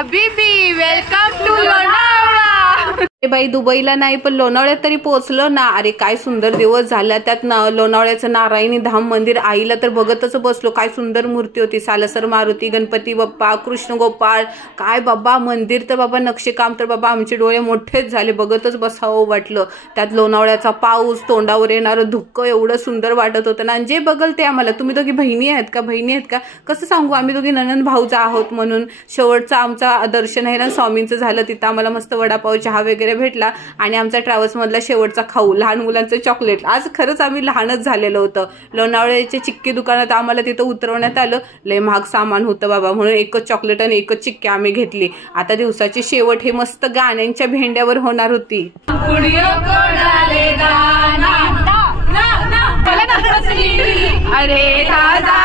हबीबी welcome to Lonavala. बाई दुबईला नाही पण लोणावळ्यात तरी पोहोचलो ना। अरे काय सुंदर दिवस झाला। त्यात लोणावळ्याचं नारायणी धाम मंदिर आईला तर बघतच बसलो। काय सुंदर मूर्ती होती, सालसर मारुती, गणपती बाप्पा, कृष्ण गोपाळ, काय बाबा मंदिर तर बाबा नक्षीकाम तर बाबा आमचे डोळे मोठेच झाले, बघतच बसावं वाटलं। त्यात लोणावळ्याचा पाऊस, तोंडावर येणारं धुक्क एवढं सुंदर वाटत होतं ना। जे बघल ते आम्हाला, तुम्ही दोघी बहिणी आहेत का कसं सांगू, आम्ही दोघी नणंद भाऊजा आहोत म्हणून। शेवटचं आमचा दर्शन आहे ना स्वामींचं झालं, तिथं आम्हाला मस्त वडापाव चहा वगैरे भेटला आणि आमचा ट्रॅव्हल्स मधला शेवटचा खाऊ लहान मुलांचं चॉकलेट। आज खरंच आम्ही लहानच झालेलं होतं। लोणावळ्याच्या चिक्की दुकानात आम्हाला तिथं उतरवण्यात आलं। लय महाग सामान होतं बाबा, म्हणून एकच चॉकलेट आणि एकच चिक्की आम्ही घेतली। आता दिवसाची शेवट हे मस्त गाण्यांच्या भेंड्यावर होणार होती। अरे दादा